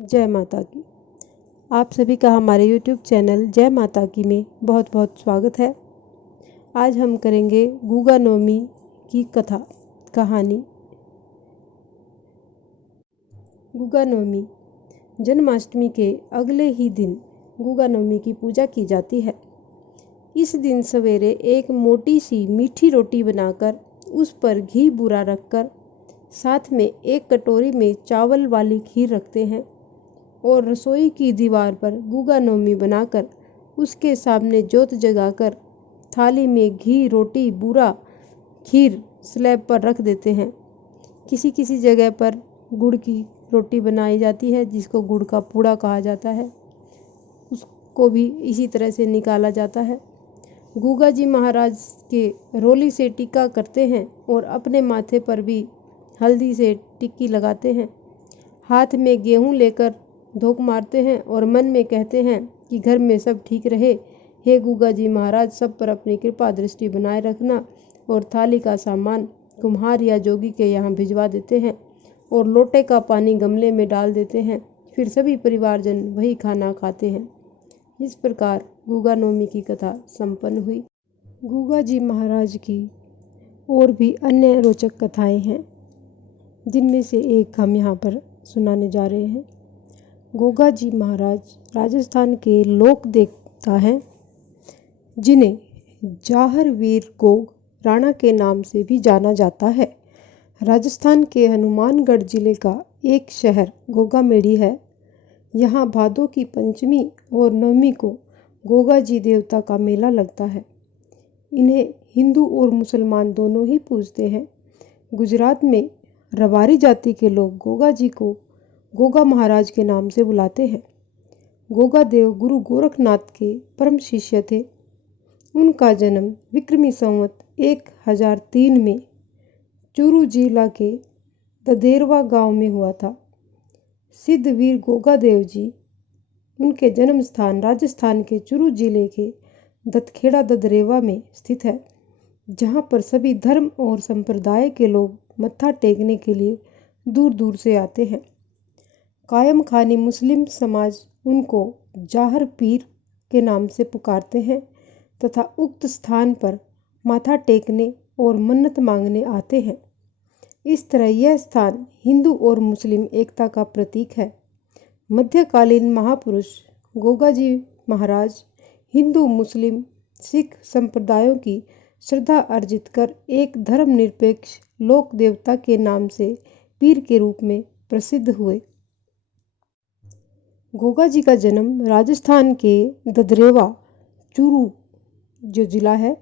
जय माता की। आप सभी का हमारे YouTube चैनल जय माता की में बहुत बहुत स्वागत है। आज हम करेंगे गुगा नवमी की कहानी। गुगा नवमी जन्माष्टमी के अगले ही दिन गुगा नवमी की पूजा की जाती है। इस दिन सवेरे एक मोटी सी मीठी रोटी बनाकर उस पर घी बूरा रखकर साथ में एक कटोरी में चावल वाली खीर रखते हैं और रसोई की दीवार पर गुगा नवमी बनाकर उसके सामने जोत जगाकर थाली में घी, रोटी, बूरा, खीर स्लैब पर रख देते हैं। किसी किसी जगह पर गुड़ की रोटी बनाई जाती है जिसको गुड़ का पूड़ा कहा जाता है, उसको भी इसी तरह से निकाला जाता है। गुगा जी महाराज के रोली से टीका करते हैं और अपने माथे पर भी हल्दी से टिक्की लगाते हैं। हाथ में गेहूं लेकर धोख मारते हैं और मन में कहते हैं कि घर में सब ठीक रहे। हे गुगा जी महाराज, सब पर अपनी कृपा दृष्टि बनाए रखना। और थाली का सामान कुम्हार या जोगी के यहाँ भिजवा देते हैं और लोटे का पानी गमले में डाल देते हैं। फिर सभी परिवारजन वही खाना खाते हैं। इस प्रकार गुगा नवमी की कथा संपन्न हुई। गुगा जी महाराज की और भी अन्य रोचक कथाएं हैं, जिनमें से एक हम यहाँ पर सुनाने जा रहे हैं। गोगा जी महाराज राजस्थान के लोक देवता हैं, जिन्हें जाहर वीर गोग राणा के नाम से भी जाना जाता है। राजस्थान के हनुमानगढ़ जिले का एक शहर गोगामेड़ी है। यहाँ भादों की पंचमी और नवमी को गोगा जी देवता का मेला लगता है। इन्हें हिंदू और मुसलमान दोनों ही पूजते हैं। गुजरात में रबारी जाति के लोग गोगा जी को गोगा महाराज के नाम से बुलाते हैं। गोगा देव गुरु गोरखनाथ के परम शिष्य थे। उनका जन्म विक्रमी संवत 1003 में चूरू जिला के ददेरवा गांव में हुआ था। सिद्ध वीर गोगा देव जी, उनके जन्म स्थान राजस्थान के चूरू जिले के दत्खेड़ा ददरेवा में स्थित है, जहां पर सभी धर्म और संप्रदाय के लोग मत्था टेकने के लिए दूर दूर से आते हैं। कायम खानी मुस्लिम समाज उनको जाहर पीर के नाम से पुकारते हैं तथा उक्त स्थान पर माथा टेकने और मन्नत मांगने आते हैं। इस तरह यह स्थान हिंदू और मुस्लिम एकता का प्रतीक है। मध्यकालीन महापुरुष गोगा जी महाराज हिंदू, मुस्लिम, सिख संप्रदायों की श्रद्धा अर्जित कर एक धर्मनिरपेक्ष लोक देवता के नाम से पीर के रूप में प्रसिद्ध हुए। गोगा जी का जन्म राजस्थान के ददरेवा, चूरू जो जिला है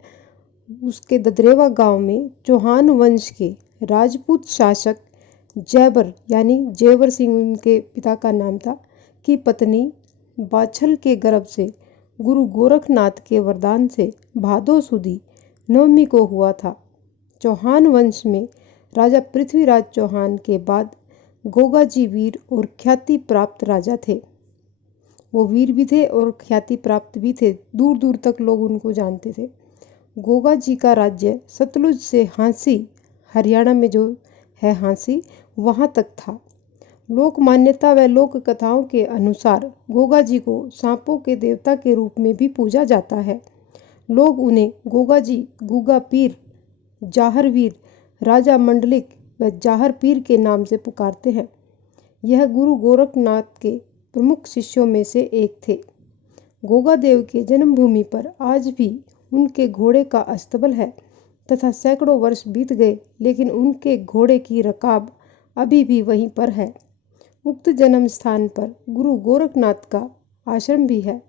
उसके ददरेवा गांव में चौहान वंश के राजपूत शासक जैबर यानी जेवर सिंह, उनके पिता का नाम था, की पत्नी बाछल के गर्भ से गुरु गोरखनाथ के वरदान से भादो सुदी नवमी को हुआ था। चौहान वंश में राजा पृथ्वीराज चौहान के बाद गोगा जी वीर और ख्याति प्राप्त राजा थे। वो वीर भी थे और ख्याति प्राप्त भी थे। दूर दूर तक लोग उनको जानते थे। गोगा जी का राज्य सतलुज से हांसी, हरियाणा में जो है हांसी, वहाँ तक था। लोक मान्यता व लोक कथाओं के अनुसार गोगा जी को सांपों के देवता के रूप में भी पूजा जाता है। लोग उन्हें गोगा जी, गुगा पीर, जाहर वीर, राजा मंडलिक व जाहर पीर के नाम से पुकारते हैं। यह गुरु गोरखनाथ के प्रमुख शिष्यों में से एक थे। गोगा देव के जन्मभूमि पर आज भी उनके घोड़े का अस्तबल है तथा सैकड़ों वर्ष बीत गए, लेकिन उनके घोड़े की रकाब अभी भी वहीं पर है। उक्त जन्म स्थान पर गुरु गोरखनाथ का आश्रम भी है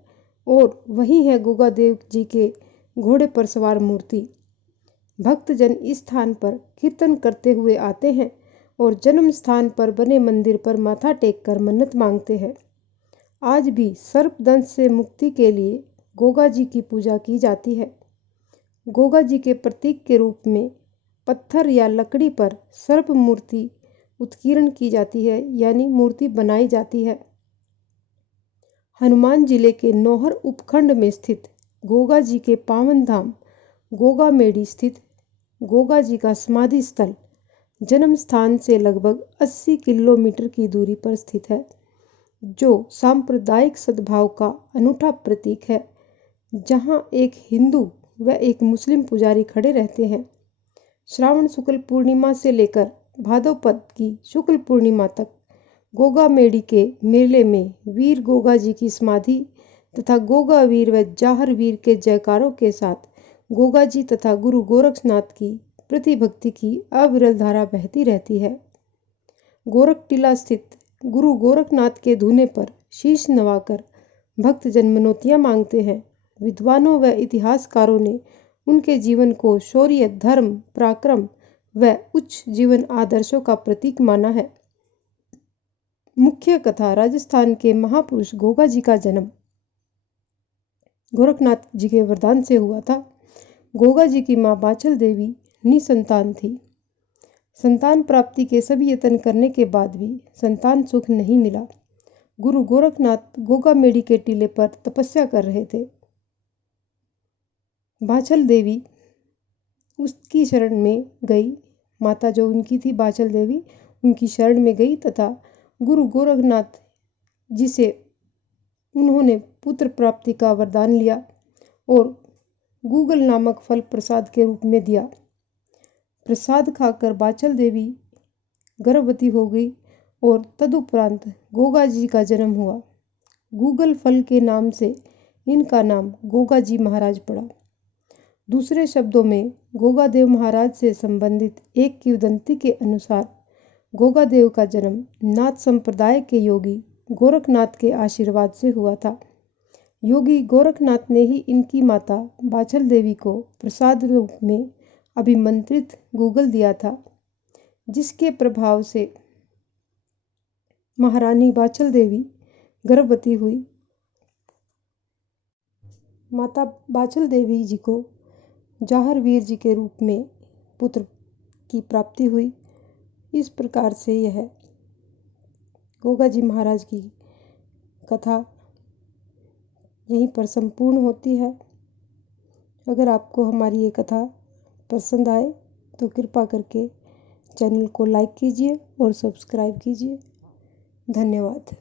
और वहीं है गोगा देव जी के घोड़े पर सवार मूर्ति। भक्तजन इस स्थान पर कीर्तन करते हुए आते हैं और जन्म स्थान पर बने मंदिर पर माथा टेक कर मन्नत मांगते हैं। आज भी सर्पदंश से मुक्ति के लिए गोगा जी की पूजा की जाती है। गोगा जी के प्रतीक के रूप में पत्थर या लकड़ी पर सर्प मूर्ति उत्कीर्ण की जाती है, यानी मूर्ति बनाई जाती है। हनुमान जिले के नौहर उपखंड में स्थित गोगा जी के पावन धाम गोगामेड़ी स्थित गोगा जी का समाधि स्थल जन्म स्थान से लगभग 80 किलोमीटर की दूरी पर स्थित है। जो सांप्रदायिक सद्भाव का अनूठा प्रतीक है। जहाँ एक हिंदू व एक मुस्लिम पुजारी खड़े रहते हैं। श्रावण शुक्ल पूर्णिमा से लेकर भाद्रपद की शुक्ल पूर्णिमा तक गोगा मेड़ी के मेले में वीर गोगा जी की समाधि तथा गोगा वीर व जाहर वीर के जयकारों के साथ गोगा जी तथा गुरु गोरखनाथ की प्रतिभक्ति की अविरल धारा बहती रहती है। गोरख टीला स्थित गुरु गोरखनाथ के धूने पर शीश नवाकर भक्तजन मनौतियाँ मांगते हैं। विद्वानों व इतिहासकारों ने उनके जीवन को शौर्य, धर्म, पराक्रम व उच्च जीवन आदर्शों का प्रतीक माना है। मुख्य कथा राजस्थान के महापुरुष गोगा जी का जन्म गोरखनाथ जी के वरदान से हुआ था। गोगा जी की मां बाचल देवी निसंतान थी। संतान प्राप्ति के सभी यत्न करने के बाद भी संतान सुख नहीं मिला। गुरु गोरखनाथ गोगा मेड़ी के टीले पर तपस्या कर रहे थे। बाचल देवी उसकी शरण में गई। माता जो उनकी थी बाचल देवी, उनकी शरण में गई तथा गुरु गोरखनाथ जी से उन्होंने पुत्र प्राप्ति का वरदान लिया और गूगल नामक फल प्रसाद के रूप में दिया। प्रसाद खाकर बाचल देवी गर्भवती हो गई और तदुपरांत गोगा जी का जन्म हुआ। गूगल फल के नाम से इनका नाम गोगा जी महाराज पड़ा। दूसरे शब्दों में गोगा देव महाराज से संबंधित एक किंवदंती के अनुसार गोगा देव का जन्म नाथ संप्रदाय के योगी गोरखनाथ के आशीर्वाद से हुआ था। योगी गोरखनाथ ने ही इनकी माता बाचल देवी को प्रसाद रूप में अभिमंत्रित गूगल दिया था, जिसके प्रभाव से महारानी बाचल देवी गर्भवती हुई। माता बाचल देवी जी को जाहर वीर जी के रूप में पुत्र की प्राप्ति हुई। इस प्रकार से यह गोगा जी महाराज की कथा यहीं पर संपूर्ण होती है। अगर आपको हमारी ये कथा पसंद आए तो कृपा करके चैनल को लाइक कीजिए और सब्सक्राइब कीजिए। धन्यवाद।